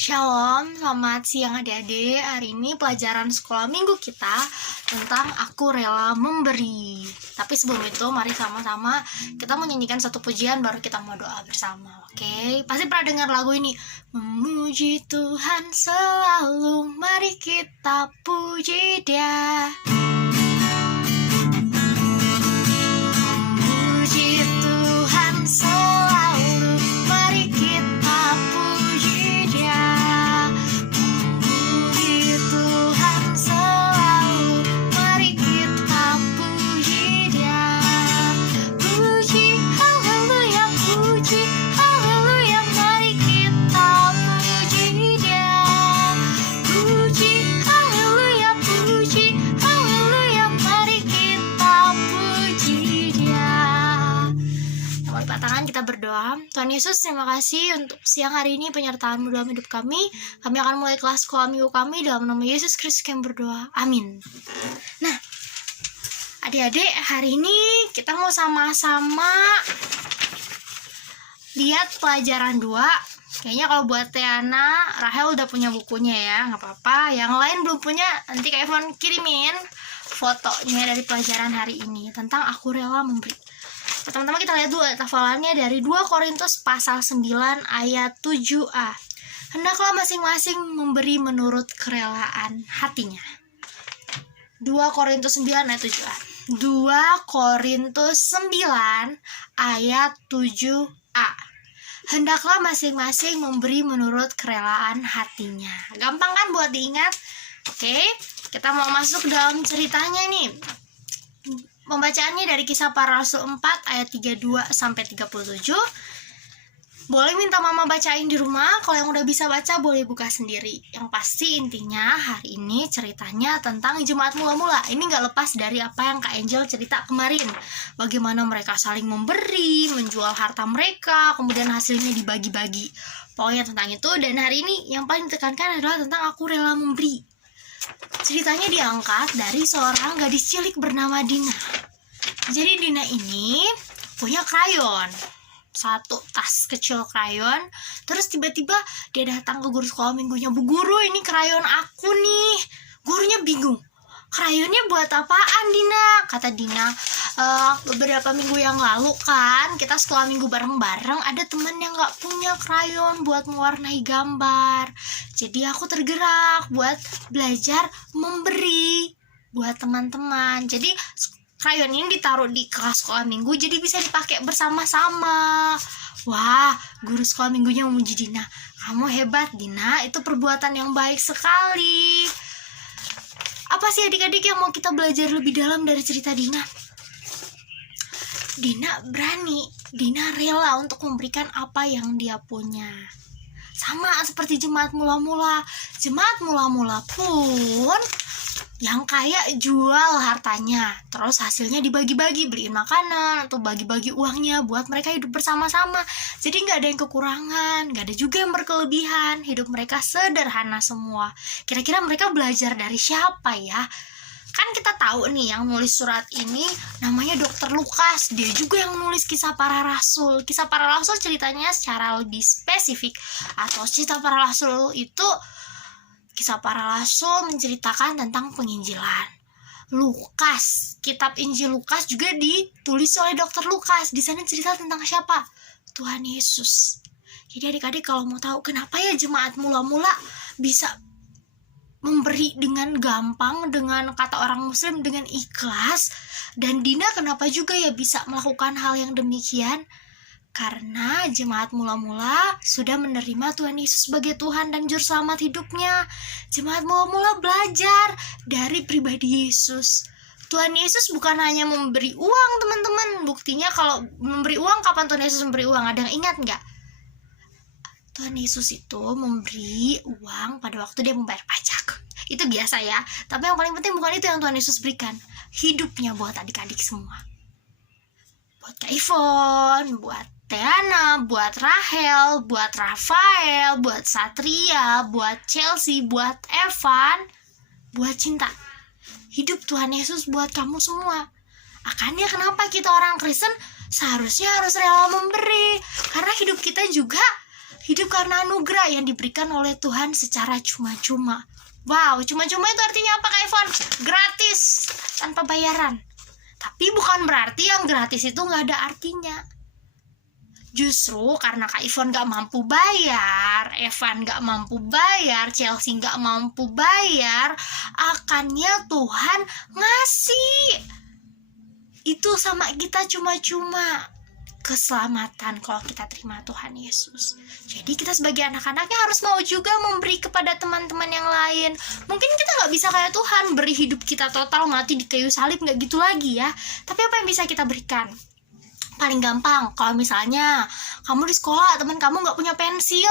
Shalom, selamat siang adik-adik. Hari ini pelajaran sekolah minggu kita tentang aku rela memberi. Tapi sebelum itu mari sama-sama kita menyanyikan satu pujian baru kita mau doa bersama. Oke, pasti pernah dengar lagu ini. Memuji Tuhan selalu, mari kita puji Dia. Memuji Tuhan selalu, mari kita puji Dia. Memuji Tuhan selalu, mari kita puji Dia. Puji, haleluya, mari kita puji Dia. Puji, haleluya, mari kita puji Dia. Sama lipat tangan kita berdoa. Tuhan Yesus, terima kasih untuk siang hari ini penyertaan-Mu dalam hidup kami. Kami akan mulai kelas sekolah minggu kami dalam nama Yesus Kristus kami berdoa. Amin. Nah, adik-adik, hari ini kita mau sama-sama lihat pelajaran 2. Kayaknya kalau buat Tiana, Rahel udah punya bukunya ya, nggak apa-apa. Yang lain belum punya, nanti Kak Evan kirimin fotonya dari pelajaran hari ini tentang aku rela memberi. Pertama-tama kita lihat dulu hafalannya dari 2 Korintus pasal 9 ayat 7a. Hendaklah masing-masing memberi menurut kerelaan hatinya. 2 Korintus 9 ayat 7a. 2 Korintus 9 ayat 7a. Hendaklah masing-masing memberi menurut kerelaan hatinya. Gampang kan buat diingat? Oke, kita mau masuk dalam ceritanya nih. Pembacaannya dari Kisah Para Rasul 4 ayat 32 sampai 37. Boleh minta mama bacain di rumah. Kalau yang udah bisa baca boleh buka sendiri. Yang pasti intinya hari ini ceritanya tentang jemaat mula-mula. Ini gak lepas dari apa yang Kak Angel cerita kemarin. Bagaimana mereka saling memberi, menjual harta mereka, kemudian hasilnya dibagi-bagi. Pokoknya tentang itu. Dan hari ini yang paling ditekankan adalah tentang aku rela memberi. Ceritanya diangkat dari seorang gadis cilik bernama Dina. Jadi Dina ini punya krayon, satu tas kecil krayon. Terus tiba-tiba dia datang ke guru sekolah minggunya, "Bu guru, ini krayon aku nih." Gurunya bingung, "Krayonnya buat apaan, Dina?" Kata Dina, beberapa minggu yang lalu kan kita sekolah minggu bareng-bareng, ada temen yang gak punya krayon buat mewarnai gambar. Jadi aku tergerak buat belajar memberi buat teman-teman. Jadi krayon ini ditaruh di kelas sekolah minggu, jadi bisa dipakai bersama-sama. Wah, guru sekolah minggunya memuji Dina. "Kamu hebat, Dina, itu perbuatan yang baik sekali." Apa sih adik-adik yang mau kita belajar lebih dalam dari cerita Dina? Dina berani, Dina rela untuk memberikan apa yang dia punya. Sama seperti jemaat mula-mula. Jemaat mula-mula pun yang kaya jual hartanya, terus hasilnya dibagi-bagi, beliin makanan atau bagi-bagi uangnya buat mereka hidup bersama-sama. Jadi gak ada yang kekurangan, gak ada juga yang berkelebihan. Hidup mereka sederhana semua. Kira-kira mereka belajar dari siapa ya? Kan kita tahu nih yang nulis surat ini namanya Dr. Lukas. Dia juga yang nulis Kisah Para Rasul. Kisah Para Rasul ceritanya secara lebih spesifik, atau Kisah Para Rasul itu Kisah Para Rasul menceritakan tentang penginjilan. Lukas, kitab Injil Lukas juga ditulis oleh Dr. Lukas. Di sana cerita tentang siapa? Tuhan Yesus. Jadi adik-adik kalau mau tahu kenapa ya jemaat mula-mula bisa memberi dengan gampang, dengan kata orang muslim, dengan ikhlas, dan Dina kenapa juga ya bisa melakukan hal yang demikian? Karena jemaat mula-mula sudah menerima Tuhan Yesus sebagai Tuhan dan Juru Selamat hidupnya. Jemaat mula-mula belajar dari pribadi Yesus. Tuhan Yesus bukan hanya memberi uang, teman-teman. Buktinya kalau memberi uang, kapan Tuhan Yesus memberi uang? Ada yang ingat nggak? Tuhan Yesus itu memberi uang pada waktu dia membayar pajak. Itu biasa ya. Tapi yang paling penting bukan itu yang Tuhan Yesus berikan. Hidupnya buat adik-adik semua. Buat Kak Ivon, buat Tiana, buat Rahel, buat Rafael, buat Satria, buat Chelsea, buat Evan, buat Cinta. Hidup Tuhan Yesus buat kamu semua. Akannya kenapa kita orang Kristen seharusnya harus rela memberi? Karena hidup kita juga Hidup karena anugerah yang diberikan oleh Tuhan secara cuma-cuma. Wow, cuma-cuma itu artinya apa Kak Ivon? Gratis, tanpa bayaran. Tapi bukan berarti yang gratis itu gak ada artinya. Justru karena Kak Ivon gak mampu bayar, Evan gak mampu bayar, Chelsea gak mampu bayar, akannya Tuhan ngasih. Itu sama kita cuma-cuma. Keselamatan kalau kita terima Tuhan Yesus. Jadi kita sebagai anak-anaknya harus mau juga memberi kepada teman-teman yang lain. Mungkin kita gak bisa kayak Tuhan, beri hidup kita total mati di kayu salib, gak gitu lagi ya. Tapi apa yang bisa kita berikan? Paling gampang, kalau misalnya kamu di sekolah, teman kamu gak punya pensil,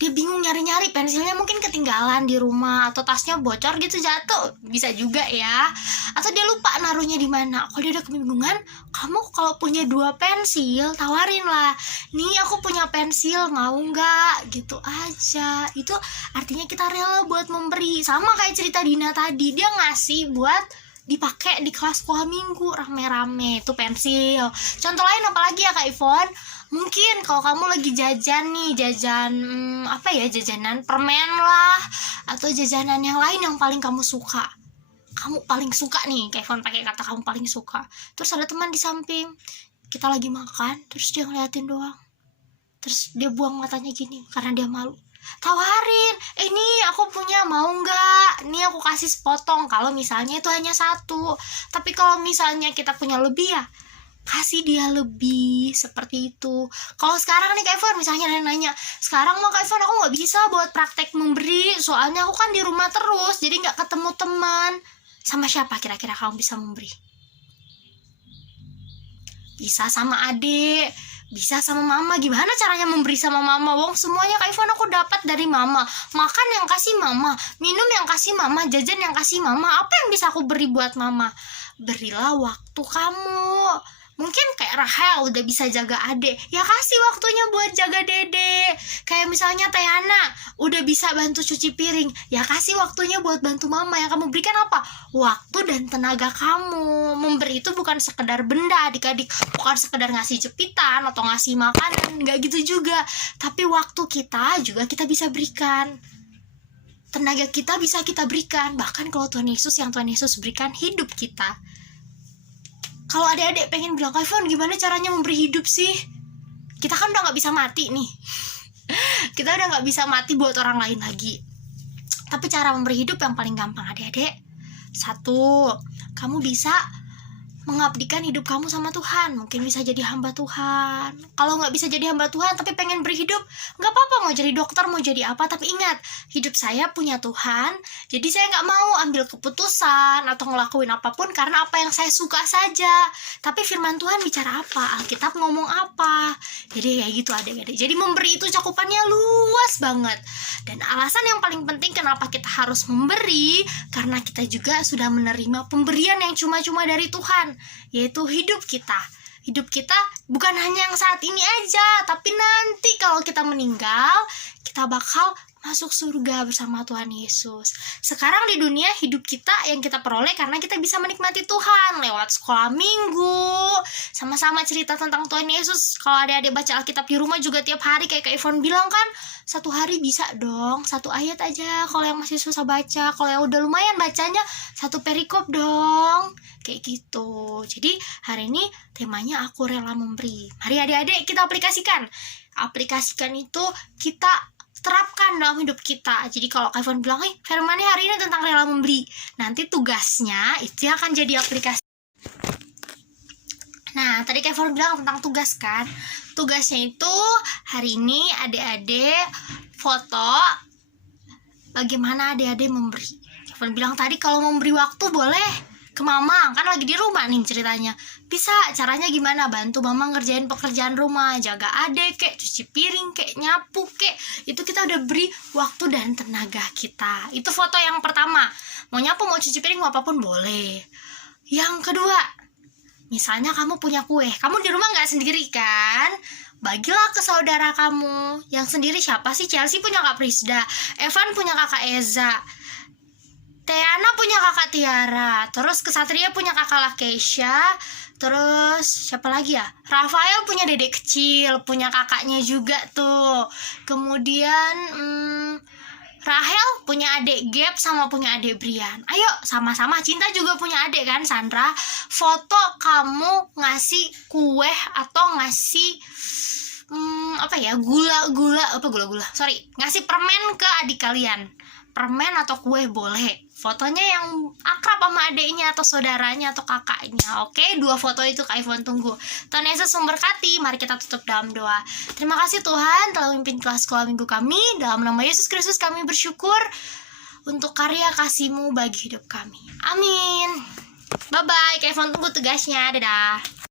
dia bingung nyari-nyari, pensilnya mungkin ketinggalan di rumah, atau tasnya bocor gitu jatuh, bisa juga ya. Atau dia lupa naruhnya di mana. Kalau dia udah kebingungan, kamu kalau punya 2 pensil, tawarin lah, nih aku punya pensil, mau nggak? Gitu aja. Itu artinya kita rela buat memberi. Sama kayak cerita Dina tadi, dia ngasih buat dipakai di kelas sekolah minggu rame-rame, itu pensil. Contoh lain apalagi ya Kak Ivon? Mungkin kalau kamu lagi jajan nih, jajanan permen lah, atau jajanan yang lain yang paling kamu suka. Kamu paling suka nih, Kak Ivon pakai kata kamu paling suka. Terus ada teman di samping, kita lagi makan, terus dia ngeliatin doang. Terus dia buang matanya gini karena dia malu. Tawarin, nih aku punya, mau nggak? Nih aku kasih sepotong. Kalau misalnya itu hanya 1. Tapi kalau misalnya kita punya lebih ya, kasih dia lebih, seperti itu. Kalau sekarang nih Kak Ivon, misalnya ada yang nanya, sekarang mau Kak Ivon aku nggak bisa buat praktek memberi, soalnya aku kan di rumah terus, jadi nggak ketemu teman. Sama siapa kira-kira kamu bisa memberi? Bisa sama adik, bisa sama mama. Gimana caranya memberi sama mama? Wong semuanya Kak Ivon aku dapat dari mama. Makan yang kasih mama, minum yang kasih mama, jajan yang kasih mama. Apa yang bisa aku beri buat mama? Berilah waktu kamu. Mungkin kayak Rahel udah bisa jaga adek, ya kasih waktunya buat jaga dede. Kayak misalnya Tiana udah bisa bantu cuci piring, ya kasih waktunya buat bantu mama. Yang kamu berikan apa? Waktu dan tenaga kamu. Memberi itu bukan sekedar benda adik-adik, bukan sekedar ngasih jepitan atau ngasih makanan, nggak gitu juga. Tapi waktu kita juga kita bisa berikan, tenaga kita bisa kita berikan. Bahkan kalau Tuhan Yesus berikan hidup kita. Kalau adik-adik pengen bilang, Kak Ivon gimana caranya memberi hidup sih? Kita kan udah gak bisa mati nih. Kita udah gak bisa mati buat orang lain lagi. Tapi cara memberi hidup yang paling gampang adik-adik, 1, kamu bisa mengabdikan hidup kamu sama Tuhan. Mungkin bisa jadi hamba Tuhan. Kalau nggak bisa jadi hamba Tuhan tapi pengen beri hidup, nggak apa-apa, mau jadi dokter, mau jadi apa. Tapi ingat, hidup saya punya Tuhan. Jadi saya nggak mau ambil keputusan atau ngelakuin apapun karena apa yang saya suka saja. Tapi firman Tuhan bicara apa, Alkitab ngomong apa. Jadi kayak gitu adik-adik. Jadi memberi itu cakupannya luas banget. Dan alasan yang paling penting kenapa kita harus memberi, karena kita juga sudah menerima pemberian yang cuma-cuma dari Tuhan, yaitu hidup kita. Hidup kita bukan hanya yang saat ini aja, tapi nanti kalau kita meninggal, kita bakal masuk surga bersama Tuhan Yesus. Sekarang di dunia, hidup kita yang kita peroleh karena kita bisa menikmati Tuhan lewat sekolah minggu, sama-sama cerita tentang Tuhan Yesus. Kalau adik-adik baca Alkitab di rumah juga tiap hari, kayak Kak Ivon bilang kan, 1 hari bisa dong 1 ayat aja. Kalau yang masih susah baca, kalau yang udah lumayan bacanya 1 perikop dong, kayak gitu. Jadi hari ini temanya aku rela memberi. Mari adik-adik kita aplikasikan itu, kita terapkan dalam hidup kita. Jadi kalau Kak Ivon bilang, firmannya hari ini tentang rela memberi, nanti tugasnya itu akan jadi aplikasi. Nah, tadi Kak Ivon bilang tentang tugas kan. Tugasnya itu hari ini adik-adik foto bagaimana adik-adik memberi. Kak Ivon bilang tadi kalau memberi waktu boleh ke mama, kan lagi di rumah nih ceritanya. Bisa, caranya gimana? Bantu mama ngerjain pekerjaan rumah, jaga adek kek, cuci piring kek, nyapu kek. Itu kita udah beri waktu dan tenaga kita. Itu foto yang pertama. Mau nyapu, mau cuci piring, mau apapun boleh. Yang kedua, misalnya kamu punya kue, kamu di rumah nggak sendiri kan? Bagilah ke saudara kamu. Yang sendiri siapa sih? Chelsea punya Kak Prisda, Evan punya Kakak Eza, Tiana punya Kakak Tiara, terus Kesatria punya Kakak Lakeisha, Terus siapa lagi ya? Rafael punya dedek kecil, punya kakaknya juga tuh. Kemudian Rahel punya adik Gap sama punya adik Brian. Ayo sama-sama. Cinta juga punya adik kan, Sandra. Foto kamu ngasih kue atau ngasih ngasih permen ke adik kalian. Permen atau kue boleh. Fotonya yang akrab sama adiknya atau saudaranya atau kakaknya. Oke, 2 foto itu Kak Ivon tunggu. Tuhan Yesus memberkati. Mari kita tutup dalam doa. Terima kasih Tuhan telah memimpin kelas sekolah minggu kami. Dalam nama Yesus Kristus kami bersyukur untuk karya kasih-Mu bagi hidup kami. Amin. Bye-bye. Kak Ivon tunggu tugasnya. Dadah.